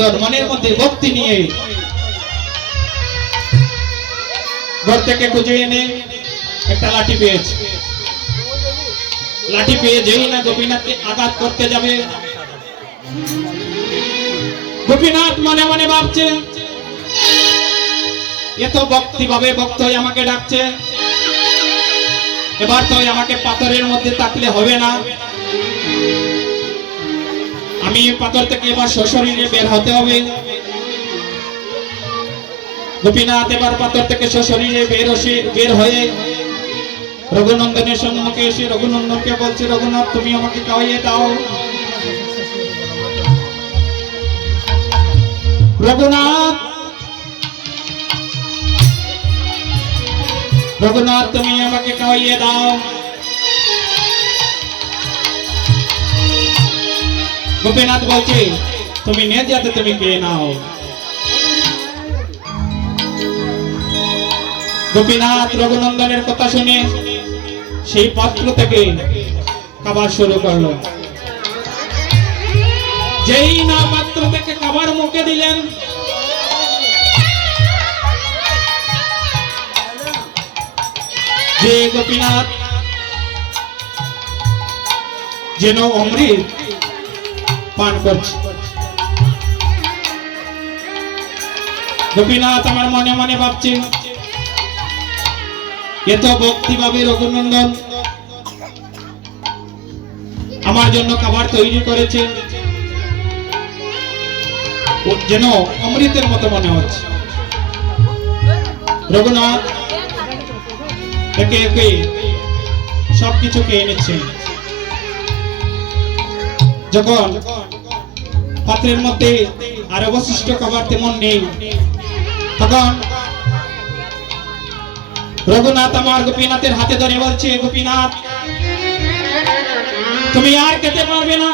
রঘুনন্দন মনের মধ্যে ভক্তি নিয়ে ঘর থেকে খুঁজে এনে একটা লাঠি পেয়েছে। লাঠি পেয়ে যেই না গোপীনাথকে আঘাত করতে যাবে, গোপীনাথ মনে মনে ভাবছে এত ভক্তি ভাবে ভক্ত হয়ে আমাকে ডাকছে, এবার তো আমাকে পাথরের মধ্যে থাকলে হবে না, আমি পাথর থেকে এবার সশরীরে বের হতে হবে। গোপীনাথ এবার পাথর থেকে সশরীরে বের হয়ে রঘুনন্দনের সম্মুখে এসে রঘুনন্দনকে বলছে, রঘুনাথ তুমি আমাকে খাওয়াইয়ে দাও। রঘুনাথ, রঘুনাথ তুমি আমাকে খাওয়াইয়ে দাও। গোপীনাথ বলছে, তুমি নিয়ে যাতে তুমি খেয়ে নাও। গোপীনাথ রঘুনন্দনের কথা শুনে সেই পাত্র থেকে খাবার শুরু করলো। যেই না পাত্র থেকে খাবার মুখে দিলেন, যে গোপীনাথ যেন অমৃত পান করছে। গোপীনাথ আমার মনে মনে ভাবছে এত ভক্তি ভাবে রঘুনন্দন আমার জন্য খাবার তৈরি করেছে, যেন অমৃতের মতো মনে হচ্ছে। রঘুনাথ একে একে সবকিছু খেয়ে নিচ্ছে। যখন পাত্রের মধ্যে আর অবশিষ্ট খাবার তেমন নেই, তখন রঘুনাথ আমার গোপীনাথের হাতে ধরে বলছে, গোপীনাথ তুমি আর খেতে পারবে না,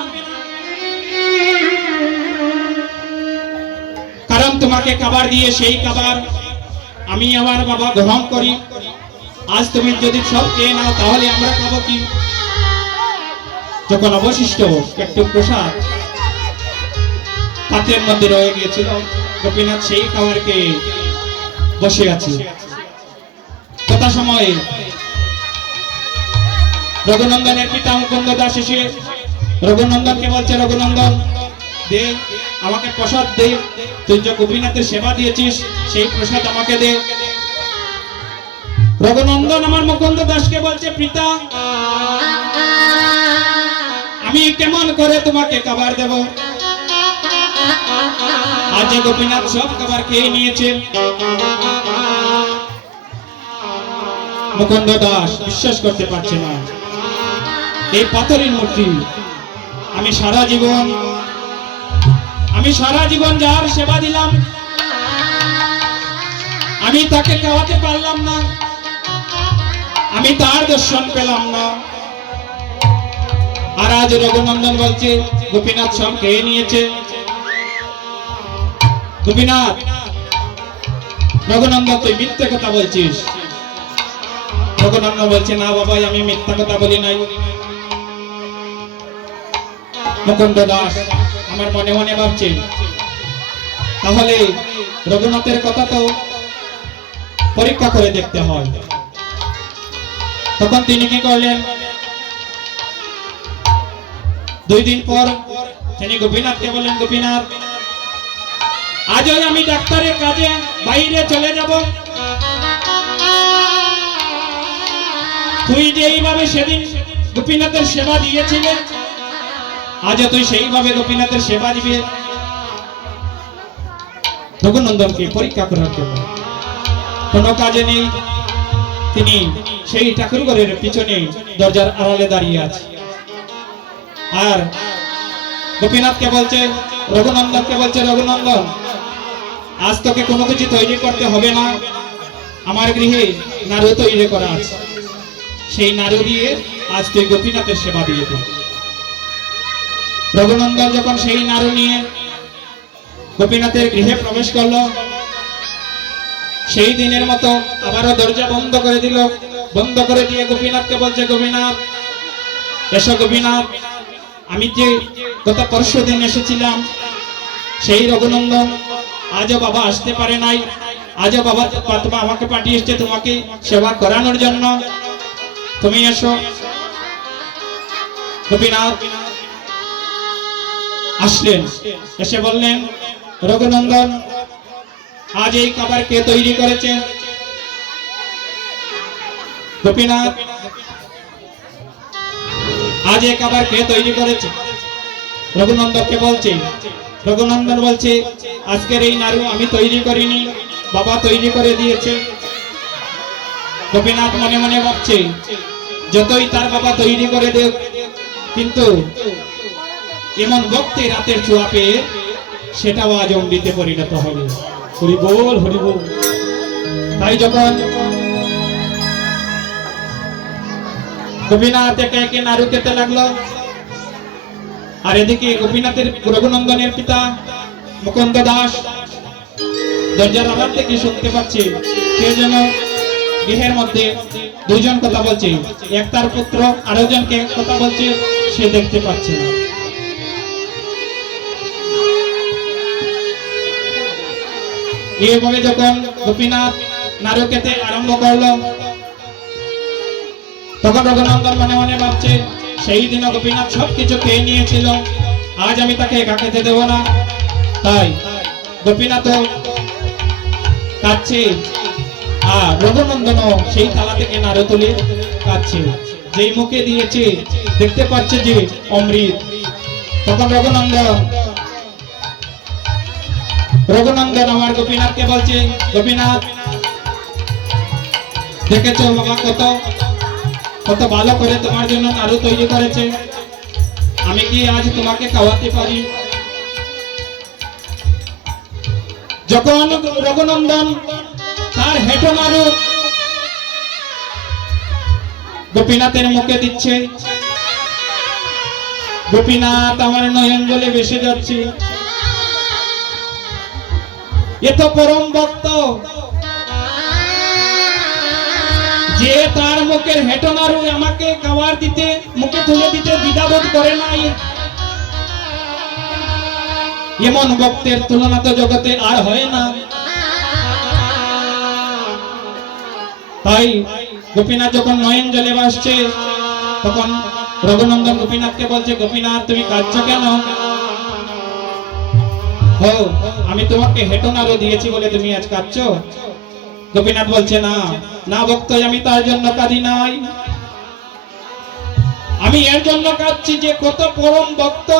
কারণ তোমাকে খাবার দিয়ে সেই খাবার আমি আমার বাবা গ্রহণ করি। আজ তুমি যদি সব খেয়ে নাও তাহলে আমরা খাবো কি? যখন অবশিষ্ট একটু প্রসাদ পাত্রের মধ্যে রয়ে গিয়েছিল, গোপীনাথ সেই খাবারকে বসে আছে। তথা সময়ে রঘুনন্দনের পিতা মুকুন্দ দাস এসে রঘুনন্দনকে বলছে, রঘুনন্দন দে আমাকে প্রসাদ দে, তুই যে গোপীনাথের সেবা দিয়েছিস সেই প্রসাদ আমাকে দে। রঘুনন্দন আমার মুকুন্দ দাসকে বলছে, পিতা আমি কেমন করে তোমাকে খাবার দেব? আজ গোপীনাথ সব খাবার খেয়ে নিয়েছে। মুকুন্দ দাস বিশ্বাস করতে পারছে না, এই পাথরের মূর্তি আমি সারা জীবন যার সেবা দিলাম, আমি তাকে খাওয়াতে পারলাম না, আমি তার দর্শন পেলাম না। আর আজ রঘুনন্দন বলছে গোপীনাথ সব খেয়ে নিয়েছে। গোপীনাথ, রঘুনন্দন তুই মিথ্যে কথা বলছিস। রঘুনন্দন বলছে, না বাবা আমি মিথ্যা কথা বলি নাই। মুকুন্দ দাস আমার মনে মনে ভাবছে, তাহলে রঘুনাথের কথা তো পরীক্ষা করে দেখতে হয়। তখন তিনি কি করলেন, 2 দিন পর তিনি গোপীনাথকে বললেন, গোপীনাথ আজই আমি ডাক্তারের কাজে বাইরে চলে যাব, তুই যেইভাবে সেদিন গোপীনাথের সেবা দিয়েছিলে আজও তুই সেইভাবে গোপীনাথের সেবা দিবে। রঘুনন্দনকে পরীক্ষা করার জন্য কোনো কাজে নেই, তিনি সেই ঠাকুর ঘরের পিছনে দরজার আড়ালে দাঁড়িয়ে আছে। আর গোপীনাথকে বলছে, রঘুনন্দনকে বলছে, রঘুনন্দন আজ তোকে কোনো কিছু তৈরি করতে হবে না, আমার গৃহে নাড়ু তৈরি করা আছে, সেই নাড়ু দিয়ে আজ তুই গোপীনাথের সেবা দিয়ে দে। রঘুনন্দন যখন সেই নাড়ু নিয়ে গোপীনাথের গৃহে প্রবেশ করলো, সেই দিনের মতো আবারও দরজা বন্ধ করে দিল। বন্ধ করে দিয়ে গোপীনাথকে বলছে, গোপীনাথ এসো। গোপীনাথ আমি যে গত পরশু দিন এসেছিলাম, সেই রঘুনন্দন আজও বাবা আসতে পারে নাই, আজও বাবা আমাকে পাঠিয়েছে তোমাকে সেবা করানোর জন্য, তুমি এসো। গোপীনাথ আসলেন, এসে বললেন, রঘুনন্দন আজ এই খাবার কে তৈরি করেছে? গোপীনাথ আজ এই খাবার কে তৈরি করেছে? রঘুনন্দনকে বলছে, রঘুনন্দন বলছে, আজকের এই নাড়ু আমি তৈরি করিনি, বাবা তৈরি করে দিয়েছে। গোপীনাথ মনে মনে ভাবছে, যতই তার বাবা তৈরি করে দেব, কিন্তু এমন ভক্তি রাতের ছোঁয়া পেয়ে সেটাও আজ অমৃতে পরিণত হবে। হরি বল, হরি বল। তাই যখন গোপীনাথ একে একে নাড়ু খেতে লাগলো, আর এদিকে গোপীনাথের রঘুনন্দনের পিতা মুকুন্দ দাস দরজার আড়াল থেকে শুনতে পাচ্ছে কে যেন গৃহের মধ্যে দুইজন কথা বলছে, এক তার পুত্র আরেকজনকে কথা বলছে, সে দেখতে পাচ্ছে না। এইভাবে যখন গোপীনাথ নাড়ু খেতে আরম্ভ করলো, তখন রঘুনন্দন মনে মনে ভাবছে, সেই দিন গোপীনাথ সবকিছু খেয়ে নিয়েছিল, আজ আমি তাকে একা খেতে দেব না। তাই গোপীনাথ কাঁদছে, আর রঘুনন্দন সেই থালা থেকে নাড়ু তুলে কাঁদছে, যেই মুখে দিয়েছে দেখতে পাচ্ছে যে অমৃত। তখন রঘুনন্দন আমার গোপীনাথকে বলছে, গোপীনাথ দেখেছো বাবা কত কত ভালো করে তোমার জন্য নাড়ু তৈরি করেছে, আমি কি আজ তোমাকে খাওয়াতে পারি? যখন রঘুনন্দন তার হেঁটো নাড়ু গোপীনাথের মুখে দিচ্ছে, গোপীনাথ আমার নয়ন জলে ভেসে যাচ্ছে, এত পরম ভক্ত যে তার মুখের হেঁটো নাড়ু আমাকে খাবার দিতে, মুখে তুলে দিতে দ্বিধাবোধ করে নাই, এমন ভক্তের তুলনা তো জগতে আর হয় না। তাই গোপীনাথ যখন নয়ন জলে ভাসছে, তখন রঘুনন্দন গোপীনাথকে বলছে, গোপীনাথ তুমি কাঁদছো কেন? ও আমি তোমাকে হেঁটো নাড়ু দিয়েছি বলে তুমি আজ কাঁদছো? গোপীনাথ বলছে, না না ভক্ত, আমি তার জন্য কাঁদি নাই, আমি এর জন্য কাঁদছি যে কত পরম ভক্ত,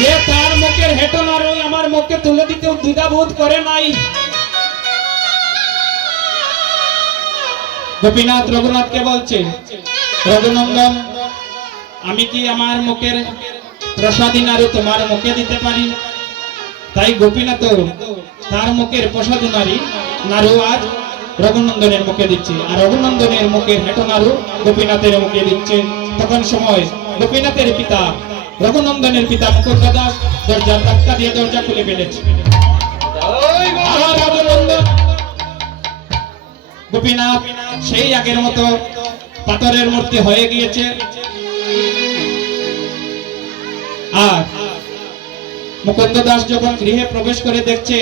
যে তার মুখের হেঁটো নাড়ু আমার মুখে তুলে দিতেও দ্বিধাবোধ করে নাই। গোপীনাথ রঘুনাথকে বলছে, রঘুনন্দন আমি কি আমার মুখের প্রসাদী নাড়ু তোমার মুখে দিতে পারি? তাই গোপীনাথ তার মুখের প্রসাদী নাড়ু আজ রঘুনন্দনের মুখে দিচ্ছে, আর রঘুনন্দনের মুখের হেঁটো নাড়ু গোপীনাথের মুখে দিচ্ছে। তখন সময় গোপীনাথের পিতা রঘুনন্দনের পিতা মুকুন্দ দাস দরজার ধাক্কা দিয়ে দরজা খুলে ফেলেছে, আর রঘুনন্দন গোপীনাথ সেই আগের মতো পাথরের মূর্তি হয়ে গিয়েছে। আর মুকুন্দ দাস যখন গৃহে প্রবেশ করে দেখছে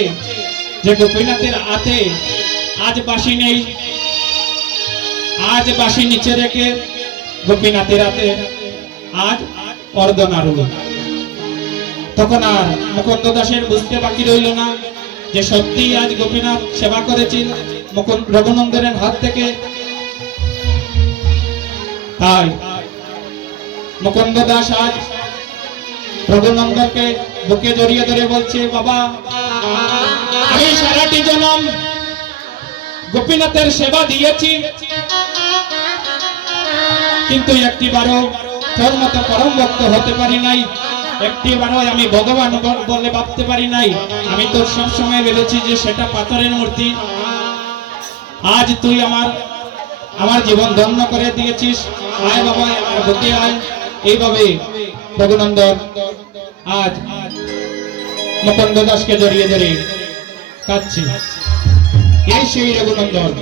যে গোপীনাথের হাতে আজ বাঁশি নেই, আজ বাঁশি নিচে রেখে গোপীনাথের হাতে আজ অর্ধনাড়ু, তখন আর মুকুন্দ দাসের বুঝতে বাকি রইল না যে সত্যি আজ গোপীনাথ সেবা করেছিল রঘুনন্দনের হাত থেকে। তাই মুকুন্দ দাস আজ রঘুনন্দনকে বুকে জড়িয়ে ধরে বলছে, বাবা আমি সারাটি জনম গোপীনাথের সেবা দিয়েছি, কিন্তু একটিবারও তোর মতো পরম ভক্ত হতে পারি নাই, একটিবারও আমি ভগবান বলে ভাবতে পারি নাই। আমি তোর সবসময় ভেবেছি যে সেটা পাথরের মূর্তি, আজ তুই আমার জীবন ধন্য করে দিয়েছিস, আয় বাবা আমার বুকে আয়। এইভাবে রঘুনন্দন আজ মুকুন্দ দাসকে জড়িয়ে ধরে কাঁদছে। এই সেই রঘুনন্দন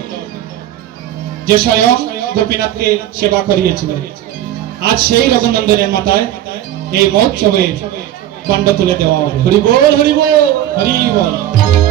যে স্বয়ং গোপীনাথকে সেবা করিয়েছিল, আজ সেই রঘুনন্দনের মাথায় এই মহোৎসবে বান্ড তুলে দেওয়া হবে। হরি বল হরি বল। হরি বল।